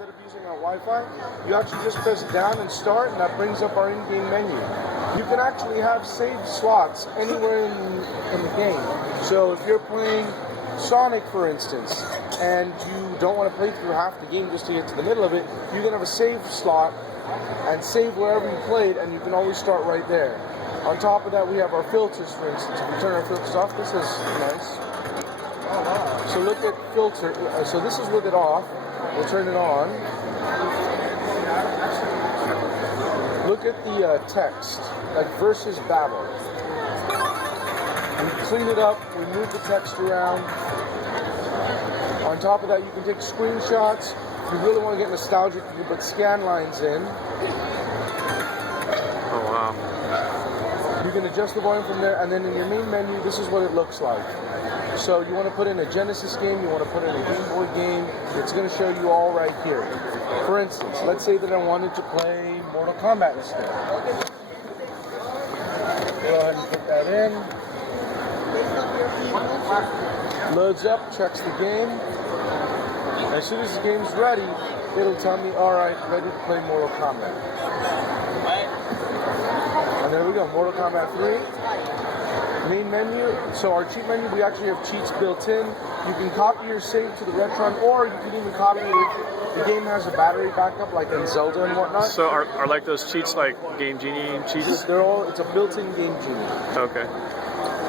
instead of using our Wi-Fi, you actually just press down and start, and that brings up our in-game menu. You can actually have saved slots anywhere in the game. So if you're playing Sonic, for instance, and you don't want to play through half the game just to get to the middle of it, you can have a save slot and save wherever you played, and you can always start right there. On top of that, we have our filters, for instance. If we turn our filters off, this is nice. So look at filter. So this is with it off. We'll turn it on. Look at the text, like versus battle. We clean it up. We move the text around. On top of that, you can take screenshots. If you really want to get nostalgic, you can put scan lines in. Oh wow. You can adjust the volume from there, and then in your main menu, this is what it looks like. So you want to put in a Genesis game, you want to put in a Game Boy game, it's going to show you all right here. For instance, let's say that I wanted to play Mortal Kombat instead. Go ahead and put that in. Loads up, checks the game. As soon as the game's ready, it'll tell me, alright, ready to play Mortal Kombat. And there we go, Mortal Kombat 3. Main menu, so our cheat menu, we actually have cheats built in. You can copy your save to the Retron, or you can even copy it. The game has a battery backup, like in Zelda and whatnot. So are like those cheats like Game Genie cheats? It's a built-in Game Genie. Okay.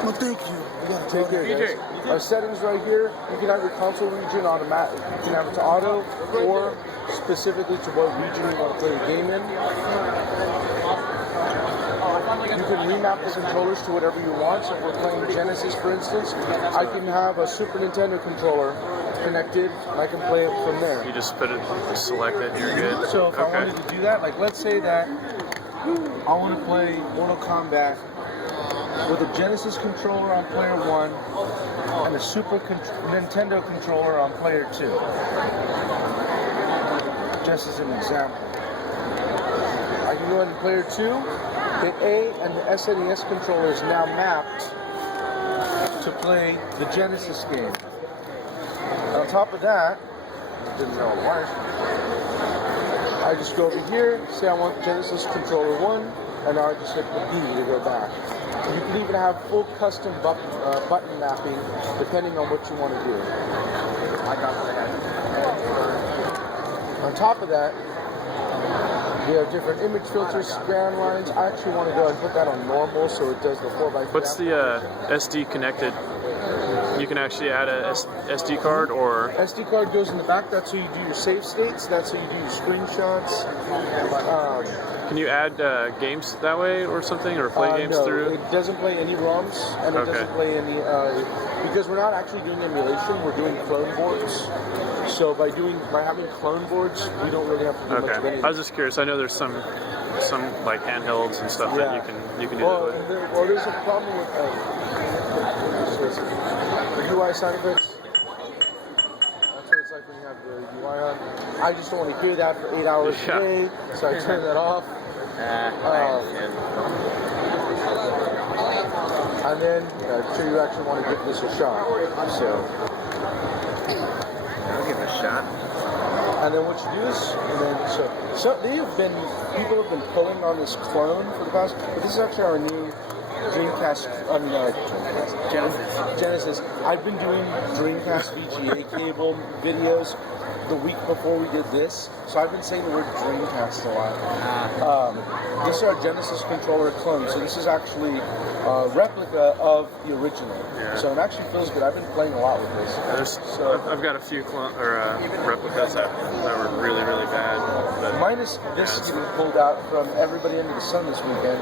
Well, thank you. Take care, guys. Our settings right here, you can have your console region automatic. You can have it to auto, or specifically to what region you want to play the game in. You can remap the controllers to whatever you want. So if we're playing Genesis, for instance, I can have a Super Nintendo controller connected, and I can play it from there. You just select it, and you're good. So if I wanted to do that, like let's say that I want to play Mortal Kombat with a Genesis controller on player 1 and a Super Nintendo controller on player 2. Just as an example. I can go into player 2. The A and the SNES controller is now mapped to play the Genesis game. And on top of that, didn't know why. I just go over here, say I want Genesis controller 1, and now I just hit the B to go back. You can even have full custom button mapping depending on what you want to do. I got that. On top of that, we have different image filters, scan lines. I actually want to go and put that on normal so it does the 4x4. What's the SD connected? You can actually add a SD card, or SD card goes in the back. That's how you do your save states. That's how you do your screenshots. can you add games that way or something, or play games no, through? It doesn't play any ROMs, and it doesn't play any because we're not actually doing emulation. We're doing clone boards. So by having clone boards, we don't really have to do much of anything. I was just curious. I know there's some like handhelds and stuff that you can do that with. There's a problem with the UI side of it. That's what it's like when you have the UI on. I just don't want to hear that for 8 hours a day, so I turn that off. And then I'm sure you actually want to give this a shot. So I'll give it a shot. and then what you do is, people have been pulling on this clone for the past, but this is actually our new Dreamcast, Genesis. I've been doing Dreamcast VGA cable videos the week before we did this, so I've been saying the word Dreamcast a lot. This is our Genesis controller clone, so this is actually a replica of the original. Yeah. So it actually feels good. I've been playing a lot with this. I've got a few replicas that were really, really bad. But minus this getting pulled out from Everybody Under the Sun this weekend.